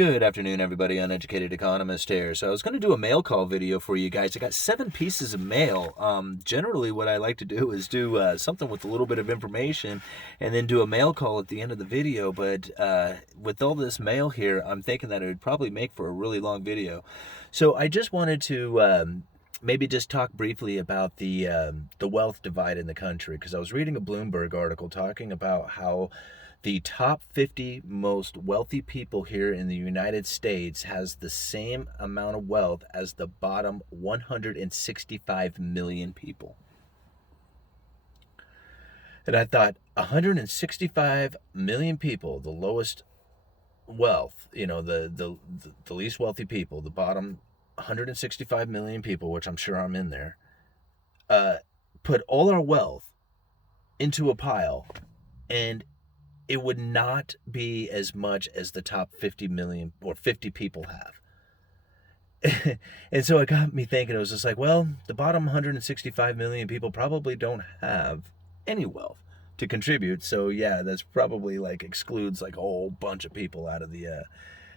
Good afternoon, everybody. Uneducated Economist here. So I was going to do a mail call video for you guys. I got 7 pieces of mail. Generally, what I like to do is do something with a little bit of information and then do a mail call at the end of the video. But with all this mail here, I'm thinking that it would probably make for a really long video. So I just wanted to maybe just talk briefly about the wealth divide in the country, because I was reading a Bloomberg article talking about how the top 50 most wealthy people here in the United States has the same amount of wealth as the bottom 165 million people. And I thought, 165 million people, the lowest wealth, the least wealthy people, the bottom 165 million people, which I'm sure I'm in there, put all our wealth into a pile, and it would not be as much as the top 50 million or 50 people have. And so it got me thinking. It was just like, well, the bottom 165 million people probably don't have any wealth to contribute. So yeah, that's probably excludes a whole bunch of people out of the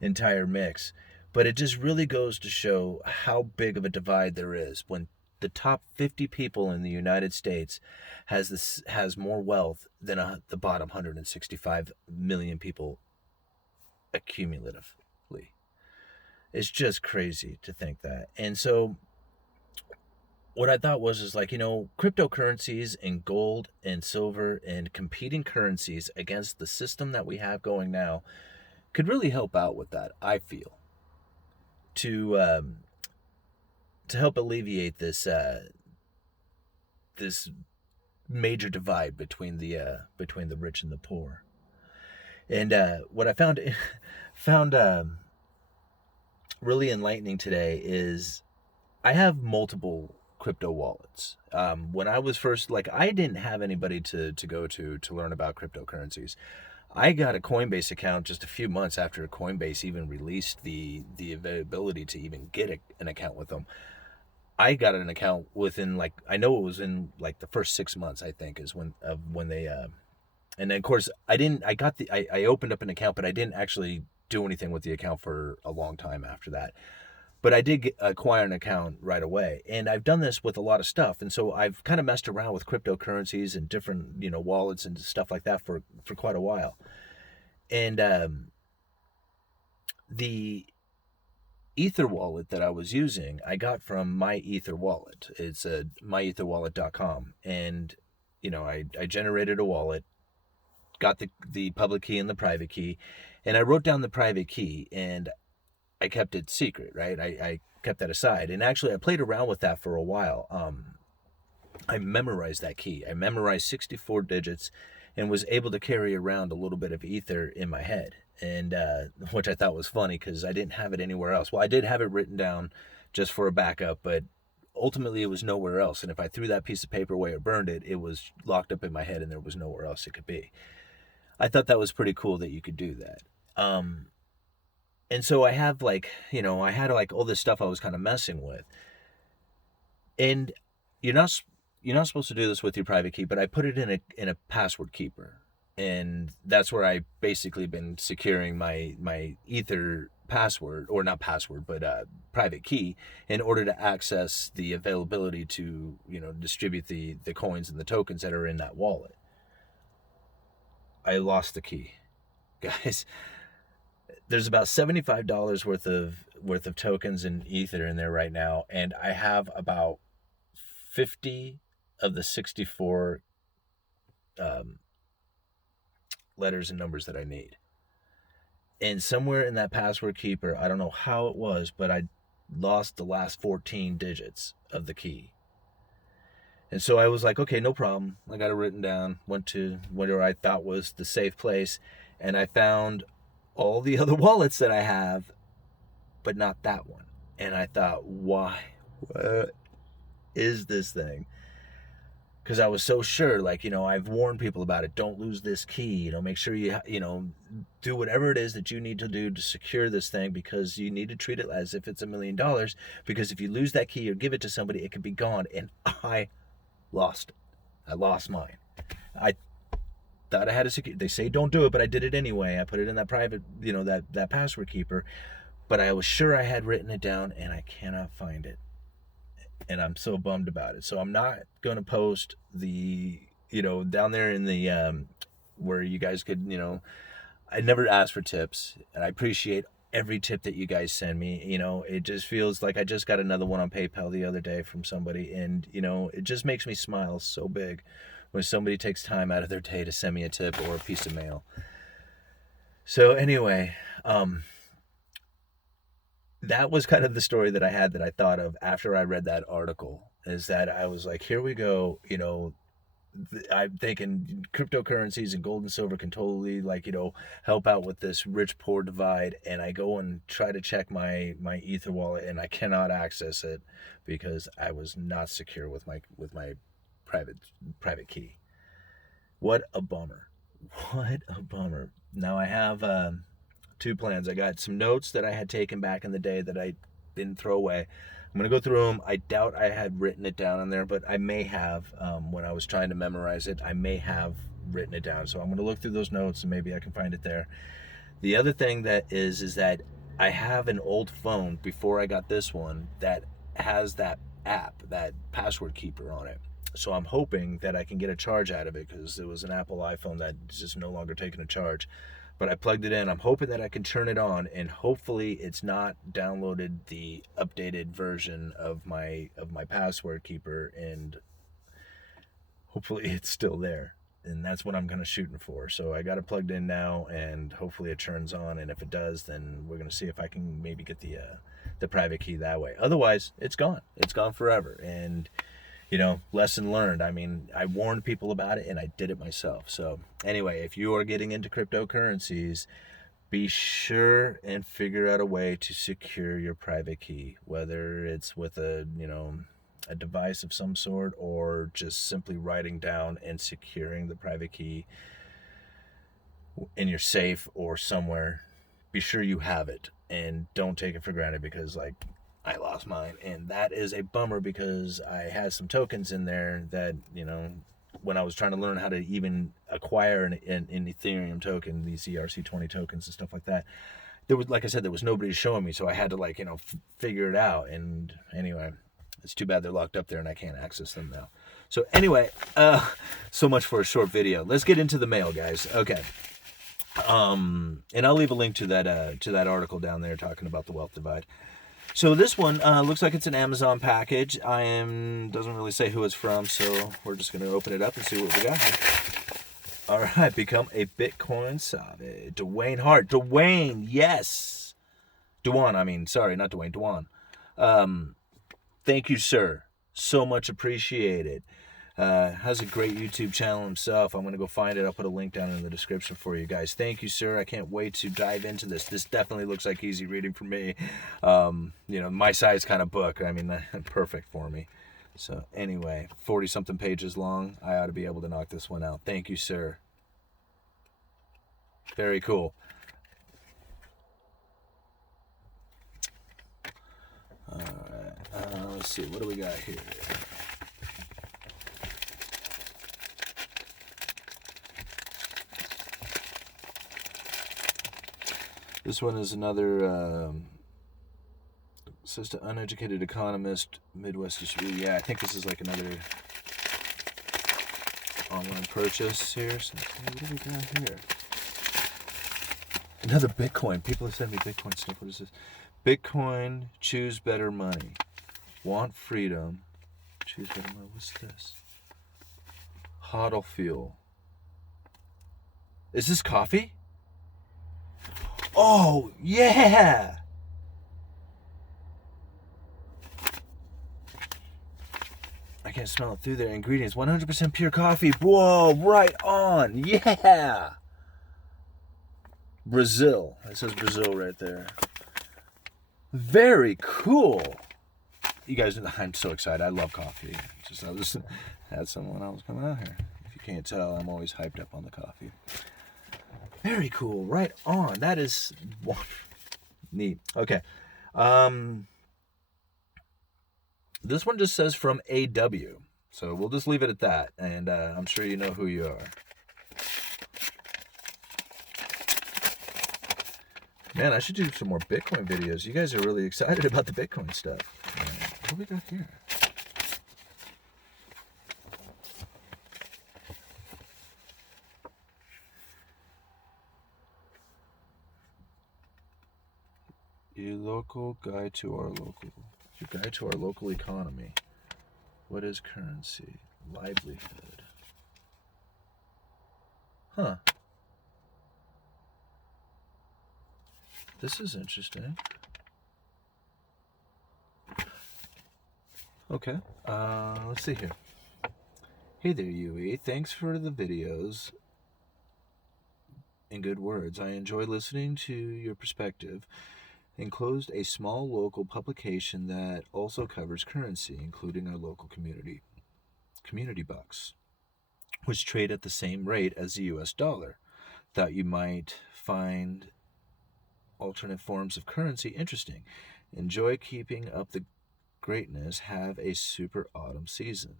entire mix. But it just really goes to show how big of a divide there is when the top 50 people in the United States has more wealth than the bottom 165 million people accumulatively. It's just crazy to think that. And so what I thought was cryptocurrencies and gold and silver and competing currencies against the system that we have going now could really help out with that, I feel, to help alleviate this this major divide between the rich and the poor. And what I found really enlightening today is I have multiple crypto wallets. When I was first, I didn't have anybody to go to learn about cryptocurrencies. I got a Coinbase account just a few months after Coinbase even released the availability to even get an account with them. I got an account within I know it was in the first 6 months, I think, is when they and then of course I opened up an account, but I didn't actually do anything with the account for a long time after that. But I did acquire an account right away, and I've done this with a lot of stuff, and so I've kind of messed around with cryptocurrencies and different wallets and stuff like that for quite a while. And the Ether wallet that I was using, I got from My Ether Wallet. It's myetherwallet.com, and I generated a wallet, got the public key and the private key, and I wrote down the private key, and I kept it secret, right? I kept that aside, and actually I played around with that for a while. I memorized that key. I memorized 64 digits and was able to carry around a little bit of ether in my head, and which I thought was funny because I didn't have it anywhere else. Well, I did have it written down just for a backup, but ultimately it was nowhere else. And if I threw that piece of paper away or burned it, it was locked up in my head and there was nowhere else it could be. I thought that was pretty cool that you could do that. And so I have I had all this stuff I was kind of messing with. And you're not supposed to do this with your private key, but I put it in a password keeper. And that's where I basically been securing my Ether password, or not password, but private key, in order to access the availability to distribute the coins and the tokens that are in that wallet. I lost the key, guys. There's about $75 worth of tokens and Ether in there right now, and I have about 50 of the 64 letters and numbers that I need. And somewhere in that password keeper, I don't know how it was, but I lost the last 14 digits of the key. And so I was like, okay, no problem. I got it written down, went to where I thought was the safe place, and I found all the other wallets that I have, but not that one. And I thought, why? What is this thing? Because I was so sure, I've warned people about it. Don't lose this key. Make sure you do whatever it is that you need to do to secure this thing, because you need to treat it as if it's $1 million. Because if you lose that key or give it to somebody, it could be gone. And I lost it. I lost mine. thought I had a secure. They say don't do it, but I did it anyway. I put it in that private, that password keeper. But I was sure I had written it down, and I cannot find it. And I'm so bummed about it. So I'm not going to post the, down there in the, where you guys could, I never ask for tips, and I appreciate every tip that you guys send me. It just feels like I just got another one on PayPal the other day from somebody, and, it just makes me smile so big when somebody takes time out of their day to send me a tip or a piece of mail. So anyway, that was kind of the story that I had that I thought of after I read that article, is that I was like, here we go, I'm thinking cryptocurrencies and gold and silver can totally help out with this rich poor divide, and I go and try to check my Ether wallet, and I cannot access it because I was not secure with my private key. What a bummer. What a bummer. Now I have two plans. I got some notes that I had taken back in the day that I didn't throw away. I'm going to go through them. I doubt I had written it down in there, but I may have, when I was trying to memorize it, I may have written it down. So I'm going to look through those notes and maybe I can find it there. The other thing that is that I have an old phone before I got this one that has that app, that password keeper on it. So I'm hoping that I can get a charge out of it, because it was an Apple iPhone that's just no longer taking a charge. But I plugged it in. I'm hoping that I can turn it on, and hopefully it's not downloaded the updated version of my password keeper, and hopefully it's still there. And that's what I'm kind of shooting for. So I got it plugged in now, and hopefully it turns on. And if it does, then we're going to see if I can maybe get the private key that way. Otherwise, it's gone. It's gone forever. And lesson learned. I mean, I warned people about it and I did it myself. So anyway, if you are getting into cryptocurrencies, be sure and figure out a way to secure your private key, whether it's with a device of some sort, or just simply writing down and securing the private key in your safe or somewhere. Be sure you have it and don't take it for granted, because I lost mine, and that is a bummer, because I had some tokens in there that, when I was trying to learn how to even acquire an Ethereum token, these ERC20 tokens and stuff like that, there was, like I said, there was nobody showing me, so I had to figure it out. And anyway, it's too bad they're locked up there and I can't access them now. So anyway, so much for a short video. Let's get into the mail, guys. Okay. And I'll leave a link to that article down there talking about the wealth divide. So this one looks like it's an Amazon package. Doesn't really say who it's from, so we're just going to open it up and see what we got here. All right, become a Bitcoin savvy. Dwayne Hart. Dwayne, yes. Dewon. Thank you, sir. So much appreciated. Has a great YouTube channel himself. I'm going to go find it. I'll put a link down in the description for you guys. Thank you, sir. I can't wait to dive into this. This definitely looks like easy reading for me. My size kind of book. I mean, perfect for me. So anyway, 40-something pages long. I ought to be able to knock this one out. Thank you, sir. Very cool. All right. Let's see. What do we got here? This one is another, says to Uneducated Economist, Midwest Distribution. Yeah, I think this is like another online purchase here. So, what do we got here? Another Bitcoin. People have sent me Bitcoin stuff. What is this? Bitcoin, choose better money. Want freedom, choose better money. What's this? Hodl fuel. Is this coffee? Oh, yeah! I can't smell it through their ingredients. 100% pure coffee. Whoa, right on. Yeah! Brazil. It says Brazil right there. Very cool. You guys, I'm so excited. I love coffee. I just had some when I was coming out here. If you can't tell, I'm always hyped up on the coffee. Very cool. Right on. That is neat. Okay. This one just says from AW. So we'll just leave it at that. And I'm sure you know who you are. Man, I should do some more Bitcoin videos. You guys are really excited about the Bitcoin stuff. What do we got here? Your guide to our local economy. What is currency? Livelihood. Huh. This is interesting. Okay. Let's see here. Hey there, Yui. Thanks for the videos and good words. I enjoy listening to your perspective. Enclosed a small local publication that also covers currency, including our local community bucks, which trade at the same rate as the US dollar. Thought you might find alternate forms of currency interesting. Enjoy keeping up the greatness. Have a super autumn season.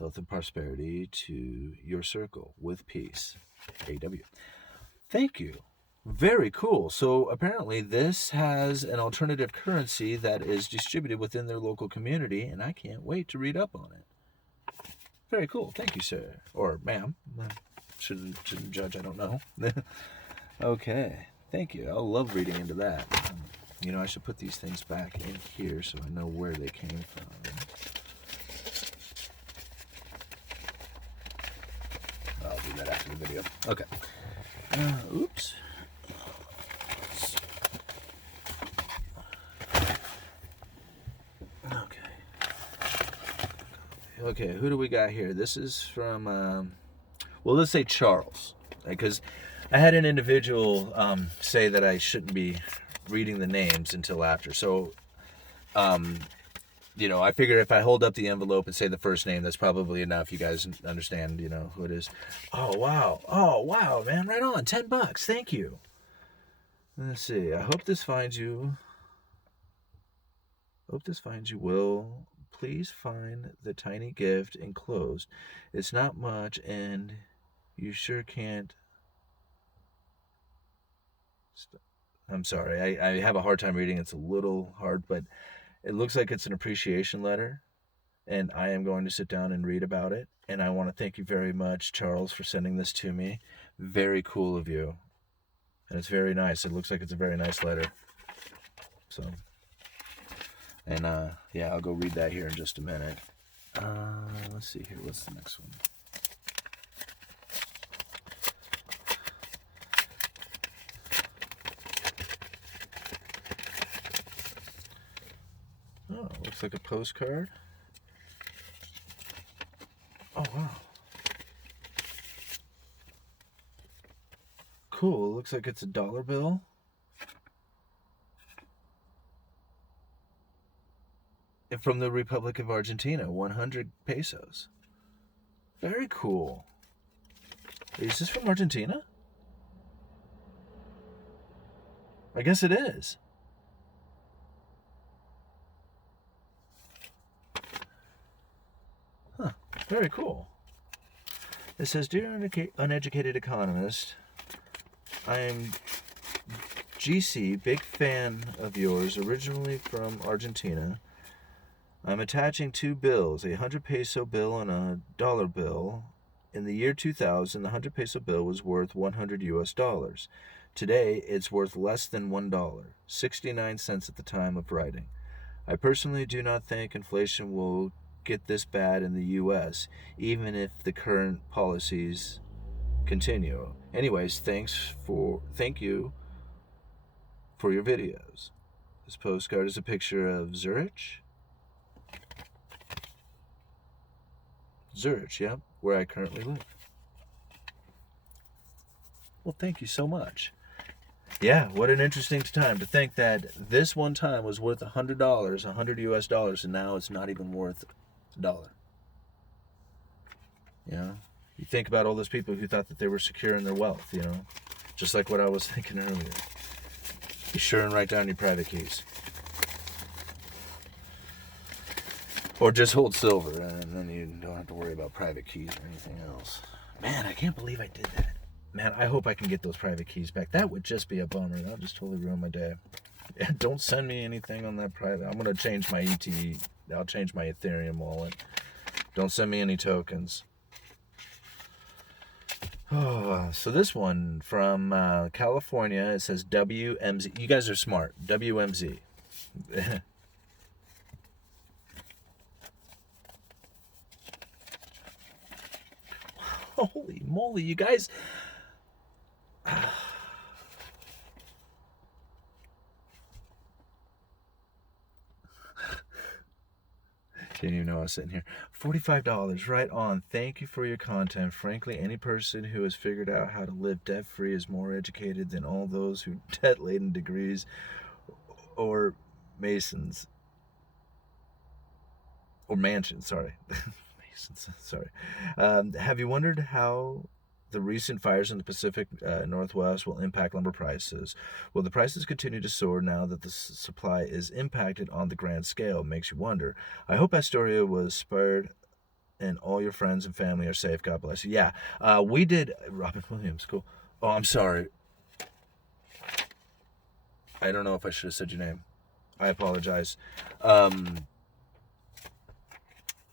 Health and prosperity to your circle. With peace. AW. Thank you. Very cool. So apparently this has an alternative currency that is distributed within their local community, and I can't wait to read up on it. Very cool. Thank you, sir. Or ma'am. Shouldn't judge, I don't know. Okay. Thank you. I'll love reading into that. I should put these things back in here so I know where they came from. I'll do that after the video. Okay. Oops. Okay, who do we got here? This is from, let's say Charles, because I had an individual say that I shouldn't be reading the names until after. So, I figure if I hold up the envelope and say the first name, that's probably enough. You guys understand, who it is. Oh, wow, man, right on. $10. Thank you. Let's see. I hope this finds you. Will. Please find the tiny gift enclosed. It's not much, and you sure can't. I'm sorry. I have a hard time reading. It's a little hard, but it looks like it's an appreciation letter, and I am going to sit down and read about it. And I want to thank you very much, Charles, for sending this to me. Very cool of you. And it's very nice. It looks like it's a very nice letter. So... And, I'll go read that here in just a minute. Let's see here. What's the next one? Oh, looks like a postcard. Oh, wow. Cool. Looks like it's a dollar bill. From the Republic of Argentina, 100 pesos. Very cool. Is this from Argentina? I guess it is. Huh. Very cool. It says, Dear Uneducated Economist, I am GC, big fan of yours, originally from Argentina. I'm attaching two bills, a 100 peso bill and a dollar bill. In the year 2000, the 100 peso bill was worth 100 US dollars. Today, it's worth less than $1, 69 cents at the time of writing. I personally do not think inflation will get this bad in the US, even if the current policies continue. Anyways, thank you for your videos. This postcard is a picture of Zurich, where I currently live. Well, thank you so much. Yeah, what an interesting time to think that this one time was worth $100, 100 US dollars, and now it's not even worth $1. You think about all those people who thought that they were secure in their wealth, just like what I was thinking earlier. Be sure and write down your private keys. Or just hold silver, and then you don't have to worry about private keys or anything else. Man, I can't believe I did that. Man, I hope I can get those private keys back. That would just be a bummer. That would just totally ruin my day. Don't send me anything on that private. I'm going to change my I'll change my Ethereum wallet. Don't send me any tokens. Oh, so this one from California, it says WMZ. You guys are smart. WMZ. Holy moly, you guys. Didn't even know I was sitting here. $45, right on. Thank you for your content. Frankly, any person who has figured out how to live debt-free is more educated than all those who debt-laden degrees or masons. Or mansions, sorry. Masons, sorry. Have you wondered how the recent fires in the Pacific Northwest will impact lumber prices? Will the prices continue to soar now that the supply is impacted on the grand scale? Makes you wonder. I hope Astoria was spared and all your friends and family are safe. God bless you. Yeah, we did. Robin Williams, cool. Oh, I'm sorry. I don't know if I should have said your name. I apologize.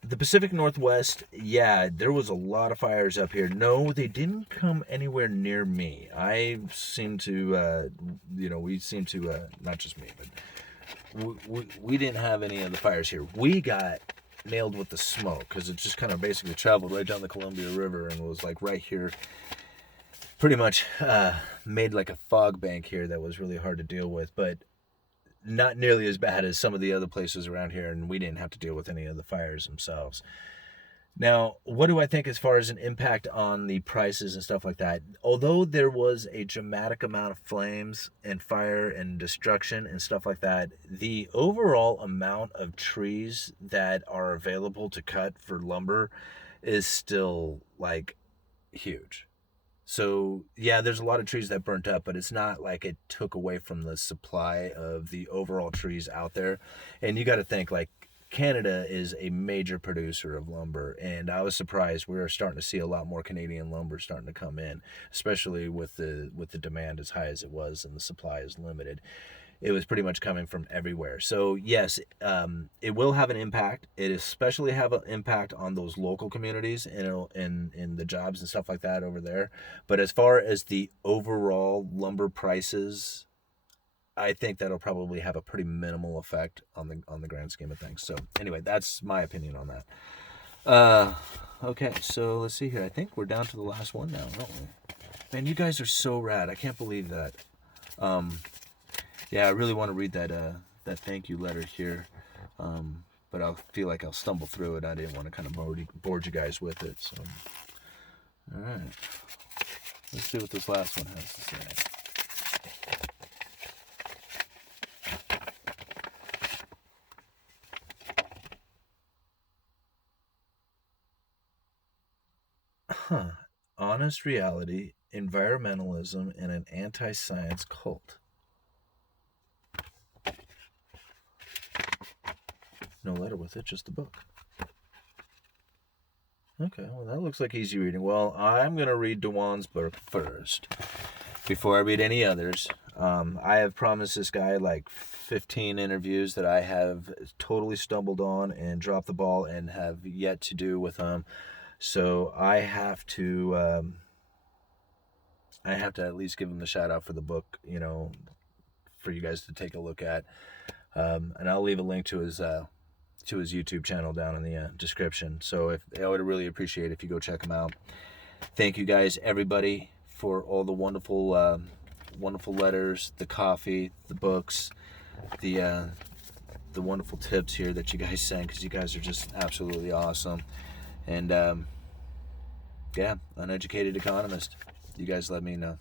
The Pacific Northwest, yeah, there was a lot of fires up here. No, they didn't come anywhere near me. I seem to, we seem to, not just me, but we didn't have any of the fires here. We got nailed with the smoke because it just kind of basically traveled right down the Columbia River and was like right here. Pretty much made like a fog bank here that was really hard to deal with, but not nearly as bad as some of the other places around here, and we didn't have to deal with any of the fires themselves. Now, what do I think as far as an impact on the prices and stuff like that? Although there was a dramatic amount of flames and fire and destruction and stuff like that, the overall amount of trees that are available to cut for lumber is still like huge. So, yeah, there's a lot of trees that burnt up, but it's not like it took away from the supply of the overall trees out there. And you got to think, like, Canada is a major producer of lumber, and I was surprised we're starting to see a lot more Canadian lumber starting to come in, especially with the demand as high as it was and the supply is limited. It was pretty much coming from everywhere. So yes, it will have an impact. It especially have an impact on those local communities in the jobs and stuff like that over there. But as far as the overall lumber prices, I think that'll probably have a pretty minimal effect on the grand scheme of things. So anyway, that's my opinion on that. Okay, so let's see here. I think we're down to the last one now, aren't we? Man, you guys are so rad. I can't believe that. Yeah, I really want to read that thank you letter here, but I feel like I'll stumble through it. I didn't want to kind of board you guys with it. So, all right, let's see what this last one has to say. Honest reality, environmentalism, and an anti-science cult. No letter with it, just the book. Okay, well that looks like easy reading. Well, I'm going to read Dewon's book first before I read any others. I have promised this guy like 15 interviews that I have totally stumbled on and dropped the ball and have yet to do with him. So I have to at least give him the shout out for the book, for you guys to take a look at. And I'll leave a link to his YouTube channel down in the description. So I would really appreciate if you go check him out. Thank you guys, everybody, for all the wonderful letters, the coffee, the books, the wonderful tips here that you guys sent, because you guys are just absolutely awesome. And yeah, Uneducated Economist. You guys let me know.